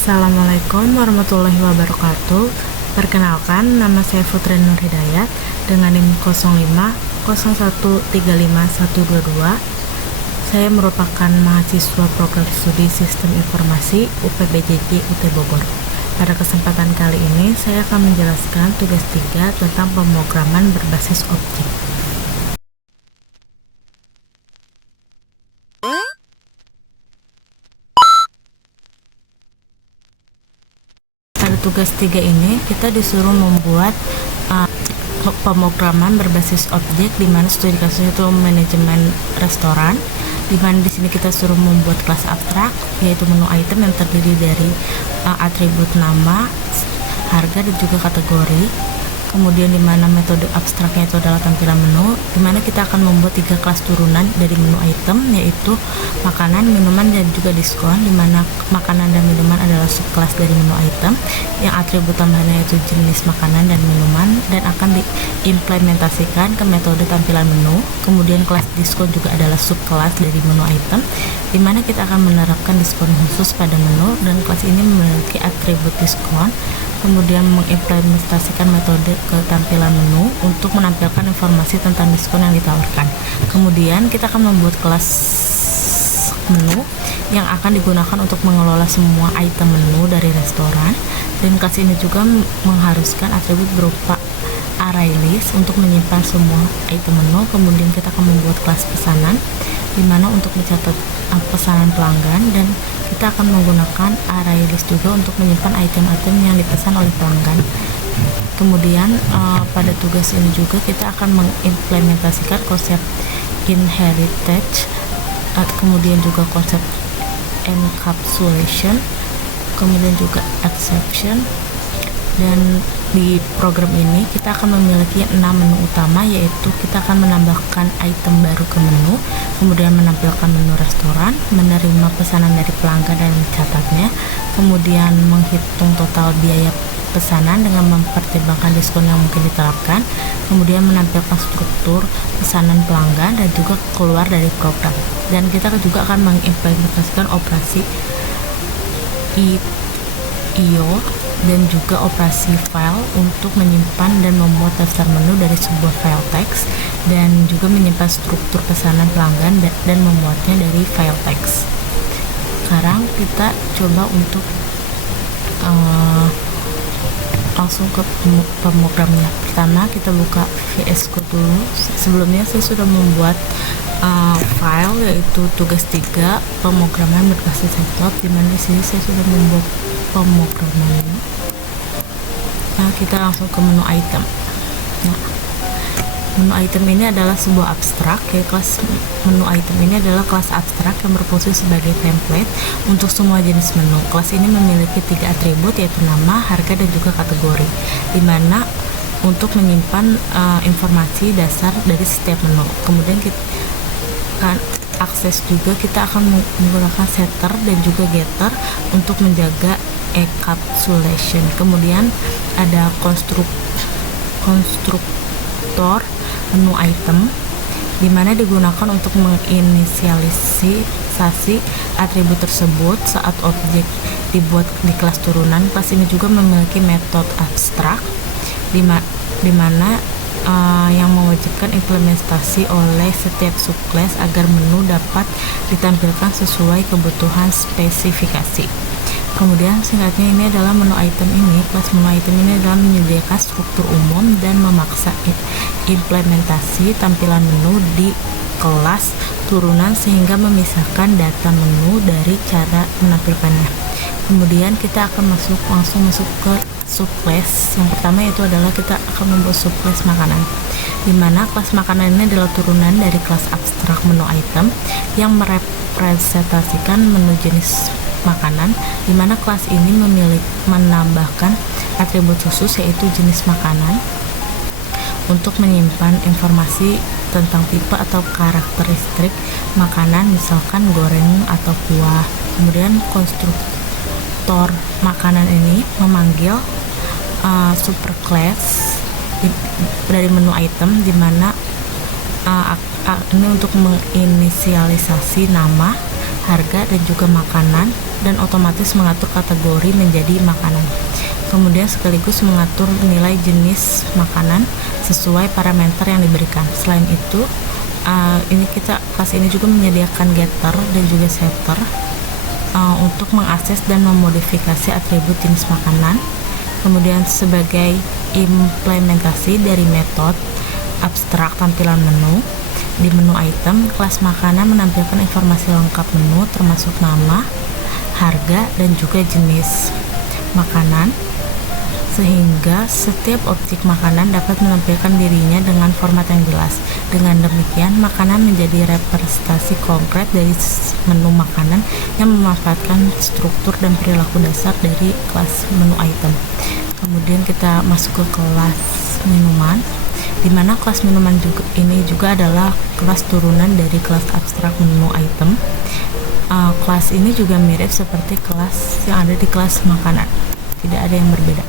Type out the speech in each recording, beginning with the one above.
Assalamualaikum warahmatullahi wabarakatuh. Perkenalkan, nama saya Putri Nur Hidayat dengan NIM 0501351122. Saya merupakan mahasiswa program studi Sistem Informasi UPBJJ UT Bogor. Pada kesempatan kali ini, saya akan menjelaskan tugas 3 tentang pemrograman berbasis objek. Pada tugas 3 ini kita disuruh membuat pemrograman berbasis objek, di mana studi kasusnya itu manajemen restoran, di mana di sini kita suruh membuat kelas abstrak yaitu menu item yang terdiri dari atribut nama, harga dan juga kategori. Kemudian di mana metode abstraknya itu adalah tampilan menu, di mana kita akan membuat 3 kelas turunan dari menu item, yaitu makanan, minuman, dan juga diskon, di mana makanan dan minuman adalah subkelas dari menu item, yang atribut tambahannya yaitu jenis makanan dan minuman, dan akan diimplementasikan ke metode tampilan menu. Kemudian kelas diskon juga adalah subkelas dari menu item, di mana kita akan menerapkan diskon khusus pada menu, dan kelas ini memiliki atribut diskon. Kemudian mengimplementasikan metode ke tampilan menu untuk menampilkan informasi tentang diskon yang ditawarkan. Kemudian kita akan membuat kelas menu yang akan digunakan untuk mengelola semua item menu dari restoran, dan kelas ini juga mengharuskan atribut berupa array list untuk menyimpan semua item menu. Kemudian kita akan membuat kelas pesanan, di mana untuk mencatat pesanan pelanggan, dan kita akan menggunakan array list juga untuk menyimpan item-item yang dipesan oleh pelanggan. Kemudian pada tugas ini juga kita akan mengimplementasikan konsep inheritance, kemudian juga konsep encapsulation, kemudian juga exception. Dan di program ini kita akan memiliki 6 menu utama, yaitu kita akan menambahkan item baru ke menu, kemudian menampilkan menu restoran, menerima pesanan dari pelanggan dan mencatatnya, kemudian menghitung total biaya pesanan dengan mempertimbangkan diskon yang mungkin diterapkan, kemudian menampilkan struktur pesanan pelanggan, dan juga keluar dari program. Dan kita juga akan mengimplementasikan operasi IO dan juga operasi file untuk menyimpan dan membuat daftar menu dari sebuah file teks, dan juga menyimpan struktur pesanan pelanggan dan membuatnya dari file teks. Sekarang kita coba untuk langsung ke pemrogramannya. Pertama kita buka VS Code dulu. Sebelumnya saya sudah membuat file yaitu tugas 3 pemrograman berbasis setup, di mana di sini saya sudah membuat pemrogramannya. Nah, kita langsung ke menu item. Nah, menu item ini adalah sebuah abstrak, ya. Kelas menu item ini adalah kelas abstrak yang berfungsi sebagai template untuk semua jenis menu. Kelas ini memiliki 3 atribut, yaitu nama, harga, dan juga kategori, di mana untuk menyimpan informasi dasar dari setiap menu. Kemudian kita akan akses juga, kita akan menggunakan setter dan juga getter untuk menjaga encapsulation. Kemudian ada konstruktor menu item, di mana digunakan untuk menginisialisasi atribut tersebut saat objek dibuat di kelas turunan. Kelas ini juga memiliki metode abstrak, di mana yang mewajibkan implementasi oleh setiap subclass agar menu dapat ditampilkan sesuai kebutuhan spesifikasi. Kemudian singkatnya ini adalah menu item ini. Kelas menu item ini adalah menyediakan struktur umum dan memaksa implementasi tampilan menu di kelas turunan sehingga memisahkan data menu dari cara menampilkannya. Kemudian kita akan langsung masuk ke subclass. Yang pertama yaitu adalah kita akan membuat subclass makanan, di mana kelas makanan ini adalah turunan dari kelas abstrak menu item yang merepresentasikan menu jenis makanan, di mana kelas ini menambahkan atribut khusus yaitu jenis makanan untuk menyimpan informasi tentang tipe atau karakteristik makanan, misalkan goreng atau kuah. Kemudian konstruktor makanan ini memanggil superclass dari menu item, di mana ini untuk menginisialisasi nama, harga, dan juga makanan dan otomatis mengatur kategori menjadi makanan. Kemudian sekaligus mengatur nilai jenis makanan sesuai parameter yang diberikan. Selain itu, kelas ini juga menyediakan getter dan juga setter untuk mengakses dan memodifikasi atribut jenis makanan. Kemudian sebagai implementasi dari metode abstrak tampilan menu, di menu item, kelas makanan menampilkan informasi lengkap menu termasuk nama, harga, dan juga jenis makanan, sehingga setiap objek makanan dapat menampilkan dirinya dengan format yang jelas. Dengan demikian, makanan menjadi representasi konkret dari menu makanan yang memanfaatkan struktur dan perilaku dasar dari kelas menu item. Kemudian kita masuk ke kelas minuman, di mana kelas minuman ini juga adalah kelas turunan dari kelas abstrak menu item. Kelas ini juga mirip seperti kelas yang ada di kelas makanan, tidak ada yang berbeda.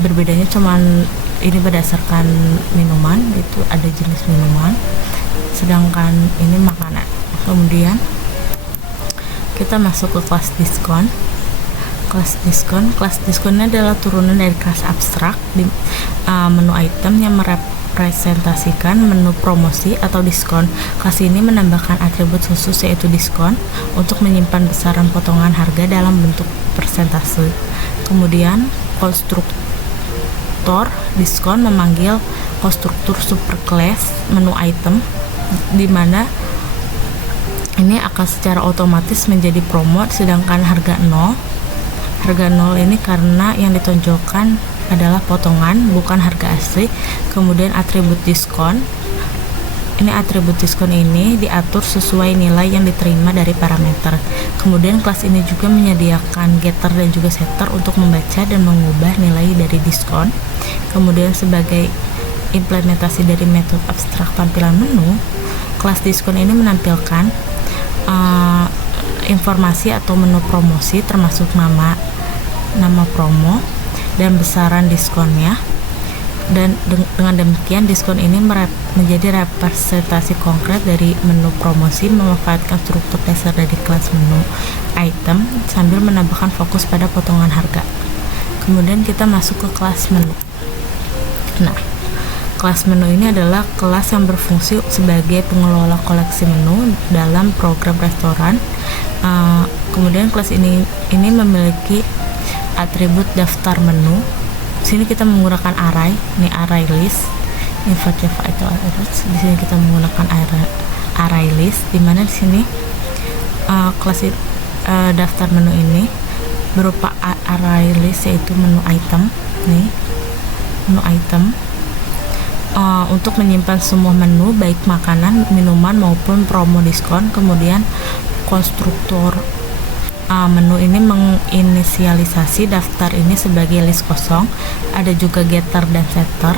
Berbedanya cuman ini berdasarkan minuman, itu ada jenis minuman, sedangkan ini makanan. Kemudian kita masuk ke kelas diskon. Kelas diskonnya adalah turunan dari kelas abstrak di menu item yang merepresentasikan menu promosi atau diskon. Kelas ini menambahkan atribut khusus yaitu diskon untuk menyimpan besaran potongan harga dalam bentuk persentase. Kemudian konstruktor diskon memanggil konstruktur superclass menu item, di mana ini akan secara otomatis menjadi promo, sedangkan harga 0 ini karena yang ditonjolkan adalah potongan, bukan harga asli. Kemudian atribut diskon ini diatur sesuai nilai yang diterima dari parameter. Kemudian kelas ini juga menyediakan getter dan juga setter untuk membaca dan mengubah nilai dari diskon. Kemudian sebagai implementasi dari metode abstrak tampilan menu, kelas diskon ini menampilkan informasi atau menu promosi termasuk nama promo dan besaran diskonnya. Dan dengan demikian diskon ini menjadi representasi konkret dari menu promosi, memanfaatkan struktur dasar dari kelas menu item sambil menambahkan fokus pada potongan harga. Kemudian kita masuk ke kelas menu. Nah, kelas menu ini adalah kelas yang berfungsi sebagai pengelola koleksi menu dalam program restoran. Kemudian kelas ini memiliki atribut daftar menu. Di sini kita menggunakan array, ini array list, invert java itu di sini kita menggunakan array list, di mana di sini kelas daftar menu ini berupa array list yaitu menu item, menu item untuk menyimpan semua menu baik makanan, minuman maupun promo diskon. Kemudian konstruktor menu ini menginisialisasi daftar ini sebagai list kosong. Ada juga getter dan setter.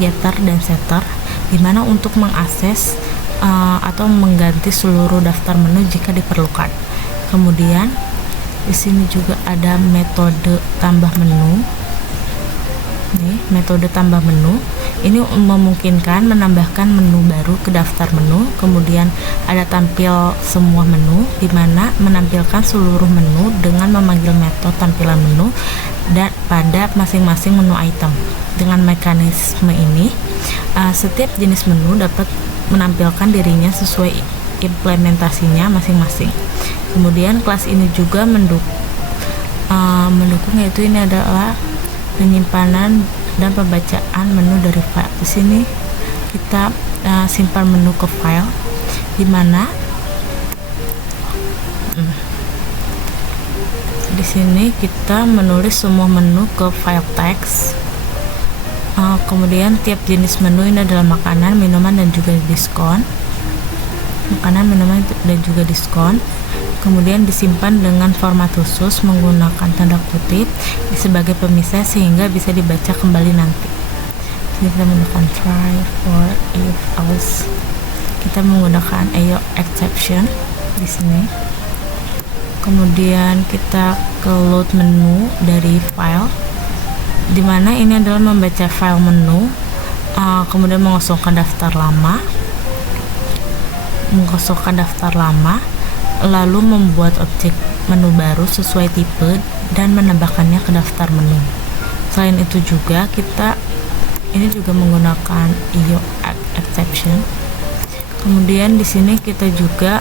Getter dan setter, dimana untuk mengakses atau mengganti seluruh daftar menu jika diperlukan. Kemudian di sini juga ada metode tambah menu. Metode tambah menu ini memungkinkan menambahkan menu baru ke daftar menu. Kemudian ada tampil semua menu, di mana menampilkan seluruh menu dengan memanggil metode tampilan menu dan pada masing-masing menu item. Dengan mekanisme ini, setiap jenis menu dapat menampilkan dirinya sesuai implementasinya masing-masing. Kemudian kelas ini juga mendukung yaitu ini adalah penyimpanan dan pembacaan menu dari file. Di sini kita simpan menu ke file, di mana di sini kita menulis semua menu ke file text. Kemudian tiap jenis menu ini adalah makanan, minuman, dan juga diskon. Makanan, minuman, dan juga diskon. Kemudian disimpan dengan format khusus menggunakan tanda kutip sebagai pemisah sehingga bisa dibaca kembali nanti. Jadi kita menggunakan try, for, if, else. Kita menggunakan AO exception di sini. Kemudian kita ke load menu dari file, dimana ini adalah membaca file menu, kemudian mengosongkan daftar lama, lalu membuat objek menu baru sesuai tipe dan menambahkannya ke daftar menu. Selain itu juga kita ini juga menggunakan IO exception. Kemudian di sini kita juga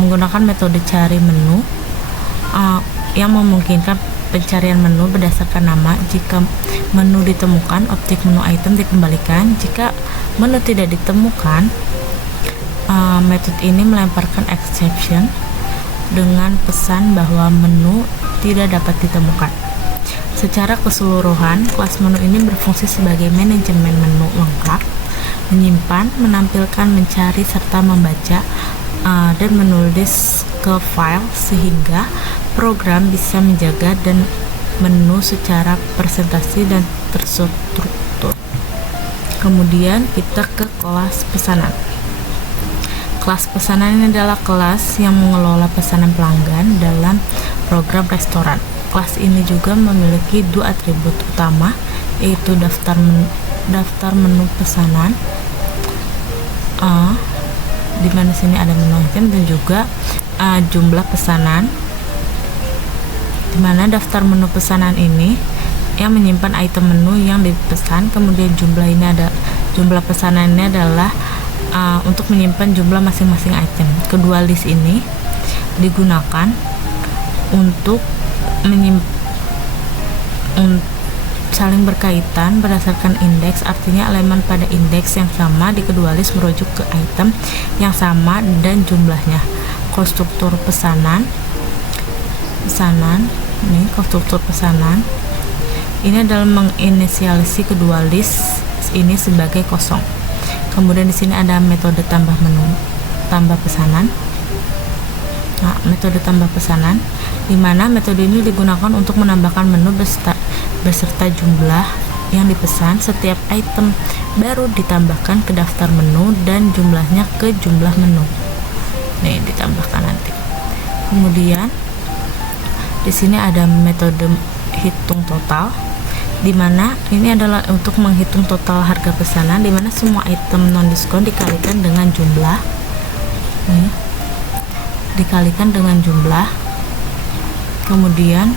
menggunakan metode cari menu yang memungkinkan pencarian menu berdasarkan nama. Jika menu ditemukan, objek menu item dikembalikan. Jika menu tidak ditemukan, metode ini melemparkan exception dengan pesan bahwa menu tidak dapat ditemukan. Secara keseluruhan, kelas menu ini berfungsi sebagai manajemen menu lengkap, menyimpan, menampilkan, mencari, serta membaca dan menulis ke file sehingga program bisa menjaga dan menu secara presentasi dan terstruktur. Kemudian kita ke kelas pesanan. Kelas pesanan ini adalah kelas yang mengelola pesanan pelanggan dalam program restoran. Kelas ini juga memiliki dua atribut utama, yaitu daftar menu pesanan, di mana sini ada menu item, dan juga jumlah pesanan, di mana daftar menu pesanan ini yang menyimpan item menu yang dipesan. Kemudian jumlah pesanannya adalah untuk menyimpan jumlah masing-masing item. Kedua list ini digunakan untuk saling berkaitan berdasarkan indeks, artinya elemen pada indeks yang sama di kedua list merujuk ke item yang sama dan jumlahnya. Konstruktur pesanan ini adalah menginisialisi kedua list ini sebagai kosong. Kemudian di sini ada metode tambah pesanan. Metode tambah pesanan, di mana metode ini digunakan untuk menambahkan menu beserta jumlah yang dipesan. Setiap item baru ditambahkan ke daftar menu dan jumlahnya ke jumlah menu. Ditambahkan nanti. Kemudian di sini ada metode hitung total, di mana ini adalah untuk menghitung total harga pesanan, di mana semua item non diskon dikalikan dengan jumlah. Kemudian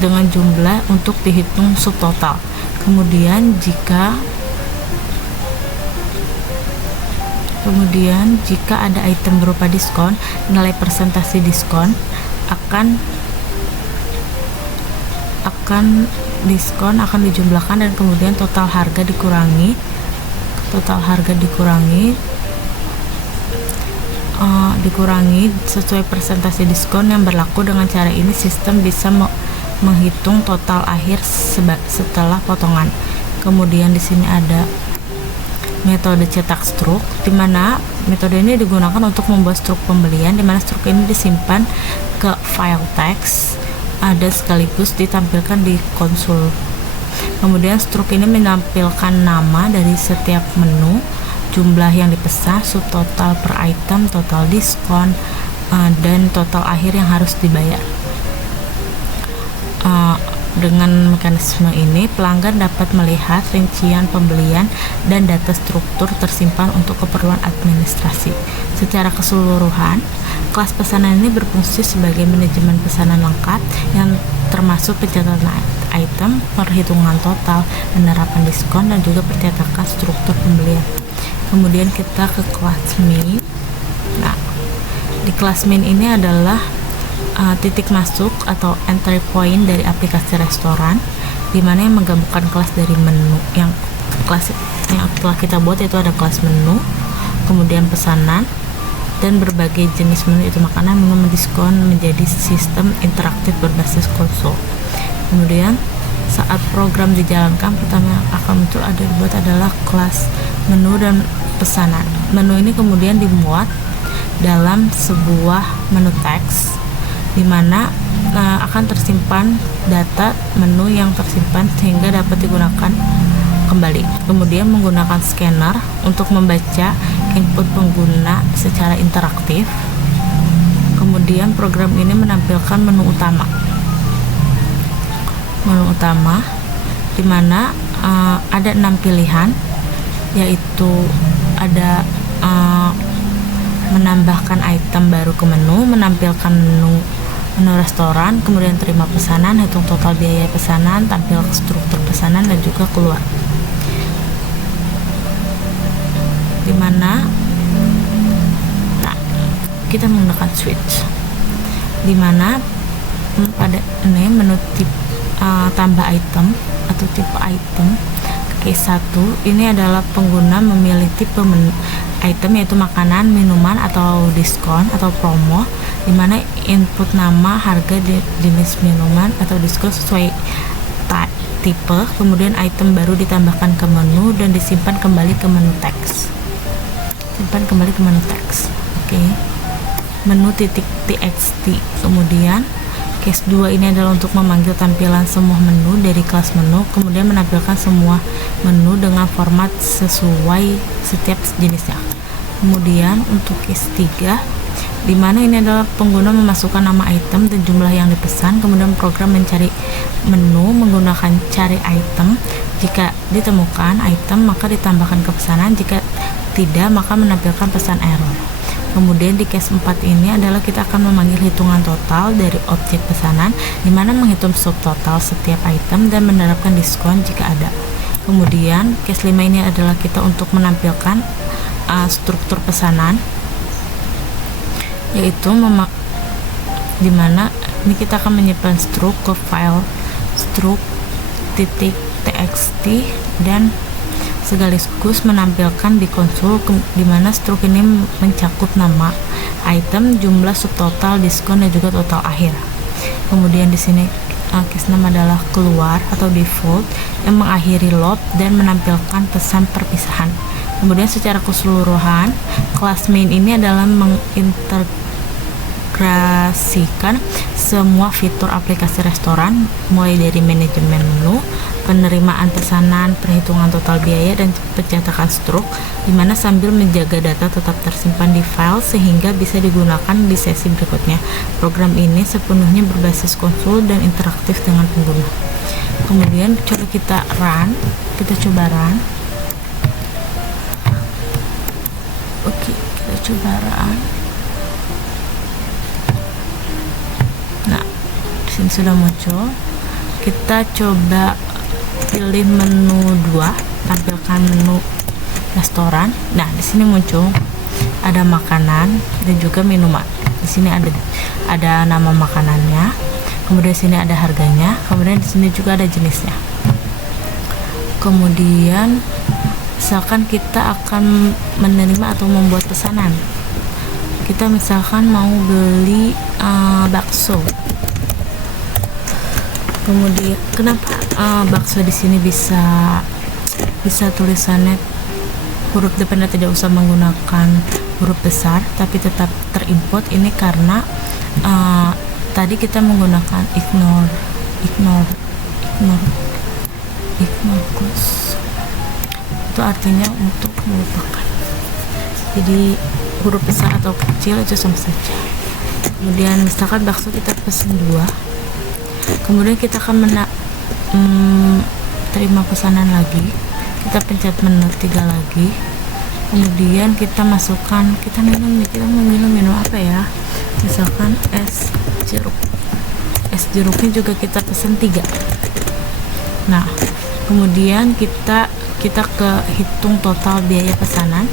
dengan jumlah untuk dihitung subtotal. Kemudian jika ada item berupa diskon, nilai persentase diskon akan dijumlahkan, dan kemudian total harga dikurangi sesuai persentase diskon yang berlaku. Dengan cara ini sistem bisa menghitung total akhir setelah potongan. Kemudian di sini ada metode cetak struk, di mana metode ini digunakan untuk membuat struk pembelian, di mana struk ini disimpan ke file teks dan sekaligus ditampilkan di konsol. Kemudian struk ini menampilkan nama dari setiap menu, jumlah yang dipesan, subtotal per item, total diskon, dan total akhir yang harus dibayar. Dengan mekanisme ini, pelanggan dapat melihat rincian pembelian dan data struktur tersimpan untuk keperluan administrasi. Secara keseluruhan, kelas pesanan ini berfungsi sebagai manajemen pesanan lengkap yang termasuk pencatatan item, perhitungan total, penerapan diskon, dan juga pencetakan struktur pembelian. Kemudian kita ke kelas main. Di kelas main ini adalah titik masuk atau entry point dari aplikasi restoran, di mana yang menggabungkan kelas dari menu yang telah kita buat, yaitu ada kelas menu, kemudian pesanan, dan berbagai jenis menu, itu makanan, menu, diskon, menjadi sistem interaktif berbasis konsol. Kemudian saat program dijalankan, pertama yang akan muncul adalah kelas menu dan pesanan. Menu ini kemudian dimuat dalam sebuah menu teks, di mana akan tersimpan data menu yang tersimpan sehingga dapat digunakan kembali. Kemudian menggunakan scanner untuk membaca input pengguna secara interaktif. Kemudian program ini menampilkan menu utama, di mana ada 6 pilihan, yaitu ada menambahkan item baru ke menu, menampilkan menu restoran, kemudian terima pesanan, hitung total biaya pesanan, tampil struktur pesanan, dan juga keluar. Dimana kita menggunakan switch, dimana pada ini menu tambah item atau tipe item case 1 ini adalah pengguna memilih tipe item yaitu makanan, minuman, atau diskon atau promo, dimana input nama, harga, jenis minuman atau diskon sesuai tipe, kemudian item baru ditambahkan ke menu dan disimpan kembali ke menu teks. Oke. Menu .txt. Kemudian case 2 ini adalah untuk memanggil tampilan semua menu dari kelas menu, kemudian menampilkan semua menu dengan format sesuai setiap jenisnya. Kemudian untuk case 3, di mana ini adalah pengguna memasukkan nama item dan jumlah yang dipesan, kemudian program mencari menu menggunakan cari item. Jika ditemukan item maka ditambahkan ke pesanan, jika tidak maka menampilkan pesan error. Kemudian di case 4 ini adalah kita akan memanggil hitungan total dari objek pesanan, di mana menghitung subtotal setiap item dan menerapkan diskon jika ada. Kemudian case 5 ini adalah kita untuk menampilkan struktur pesanan, yaitu di mana ini kita akan menyimpan struk ke file struk.txt dan sekaligus menampilkan di konsol, di mana struk ini mencakup nama item, jumlah subtotal, diskon, dan juga total akhir. Kemudian di sini case 6 adalah keluar atau default yang mengakhiri load dan menampilkan pesan perpisahan. Kemudian secara keseluruhan kelas main ini adalah mengintegrasikan semua fitur aplikasi restoran, mulai dari manajemen menu, penerimaan pesanan, perhitungan total biaya, dan pencetakan struk, dimana sambil menjaga data tetap tersimpan di file sehingga bisa digunakan di sesi berikutnya. Program ini sepenuhnya berbasis konsul dan interaktif dengan pengguna. Kemudian coba kita coba run. Oke, kita coba run. Nah, di sini sudah muncul. Kita coba pilih menu 2, tampilkan menu restoran. Nah, di sini muncul ada makanan dan juga minuman. Di sini ada nama makanannya, kemudian di sini ada harganya, kemudian di sini juga ada jenisnya. Kemudian misalkan kita akan menerima atau membuat pesanan. Kita misalkan mau beli bakso. Kemudian kenapa bakso di sini bisa tulisannya huruf depannya tidak usah menggunakan huruf besar tapi tetap terinput? Ini karena tadi kita menggunakan ignore close. Itu artinya untuk melupakan. Jadi huruf besar atau kecil itu sama saja. Kemudian misalkan bakso kita pesen 2. Kemudian kita akan terima pesanan lagi, kita pencet menu 3 lagi, kemudian kita masukkan, kita mau minum apa ya, misalkan es jeruknya juga kita pesen 3. Nah, kemudian kita ke hitung total biaya pesanan.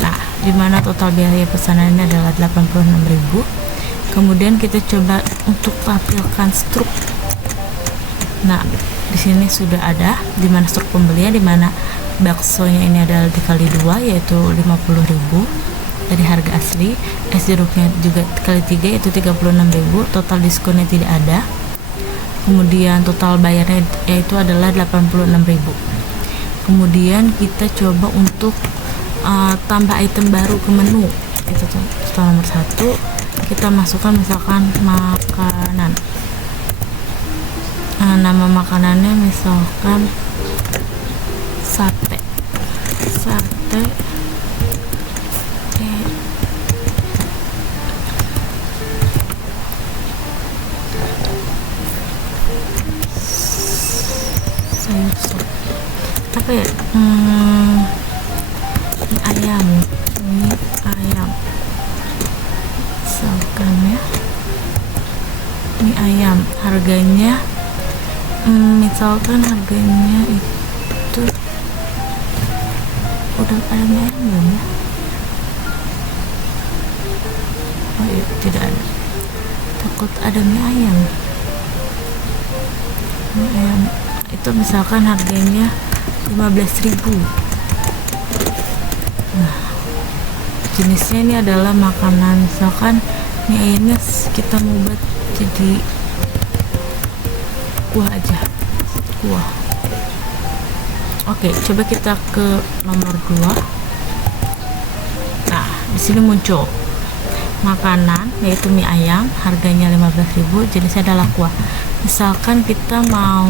Nah, dimana total biaya pesanan ini adalah 86.000. Kemudian kita coba untuk tampilkan struk. Nah, di sini sudah ada di mana struk pembelian, di mana baksonya ini adalah dikali 2 yaitu 50.000 dari harga asli. Es jeruknya juga dikali 3 yaitu 36.000. Total diskonnya tidak ada. Kemudian total bayarnya yaitu adalah 86.000. Kemudian kita coba untuk tambah item baru ke menu. Itu total nomor 1. Kita masukkan misalkan makanan. Nama makanannya misalkan sate. Sayur sop. Apa ya? Ini ayam. misalkan ya mie ayam harganya misalkan harganya itu udah ada mie ayam belum ya? Oh iya, tidak ada, takut ada mie ayam itu misalkan harganya 15.000. Nah, jenisnya ini adalah makanan, misalkan mie ayamnya kita mau buat jadi kuah aja, kuah. Oke, coba kita ke nomor 2. Nah, di sini muncul makanan yaitu mie ayam, harganya 15.000, jenisnya adalah kuah. Misalkan kita mau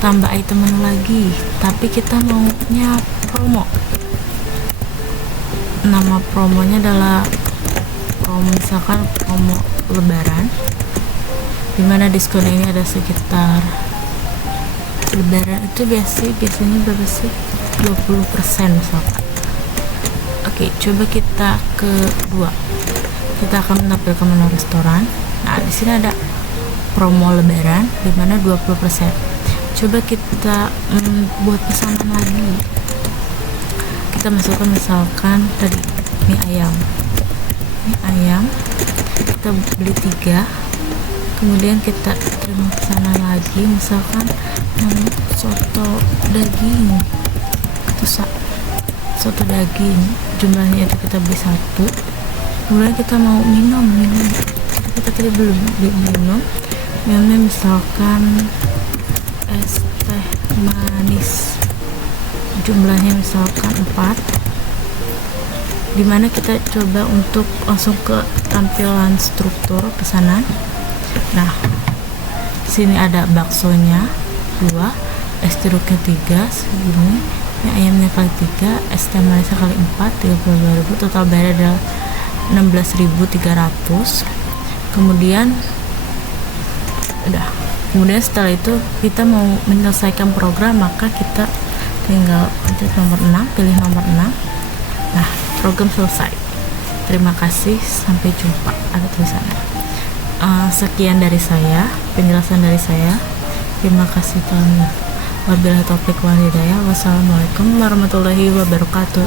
tambah item menu lagi, tapi kita maunya promo. Nama promonya adalah misalkan promo lebaran, dimana diskon ini ada sekitar, lebaran itu biasanya berapa sih, 20% misalkan. Oke, coba kita ke 2. Kita akan menampilkan menu restoran. Nah, di sini ada promo lebaran dimana 20%. Coba kita buat pesanan lagi. Kita masukkan misalkan tadi mie ayam, kita beli 3, kemudian kita terima pesanan lagi, misalkan soto daging atau soto daging, jumlahnya itu kita beli 1, kemudian kita mau minum kita tadi belum beli minumnya misalkan es teh manis, jumlahnya misalkan 4, dimana kita coba untuk langsung ke tampilan struktur pesanan. Nah, sini ada baksonya 2, es jeruknya 3 segini, mie ayamnya kali 3, es teh manisnya kali 4, 32.000, total bayar adalah 16.300. Kemudian setelah itu kita mau menyelesaikan program, maka kita tinggal pencet nomor 6, pilih nomor 6. Nah, program selesai. Terima kasih, sampai jumpa, ada tulisannya. Sekian dari saya, penjelasan dari saya. Terima kasih telah. Wabillahi taufiq wal hidayah. Wassalamualaikum warahmatullahi wabarakatuh.